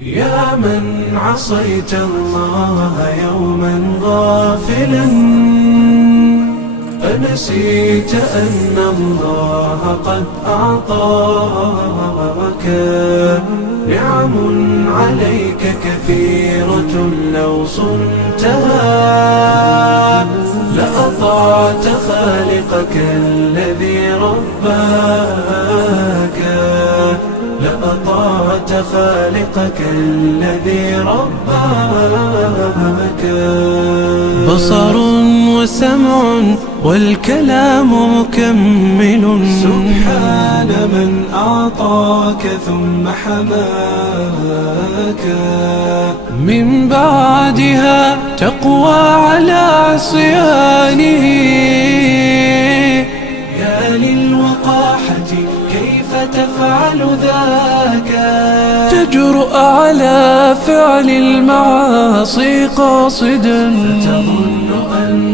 يا من عصيت الله يوما غافلا، أنسيت أن الله قد أعطاك نعم عليك كثيرة، لو صنتها لأطعت خالقك الذي رباك، لأطعت خالقك الذي رباك. بصر وسمع والكلام مكمل، سبحان من أعطاك ثم حماك. من بعدها تقوى على عصيانه، يا للوقاحة كيف تفعل ذاك؟ تجرؤ على فعل المعاصي قاصدا، فتظن أن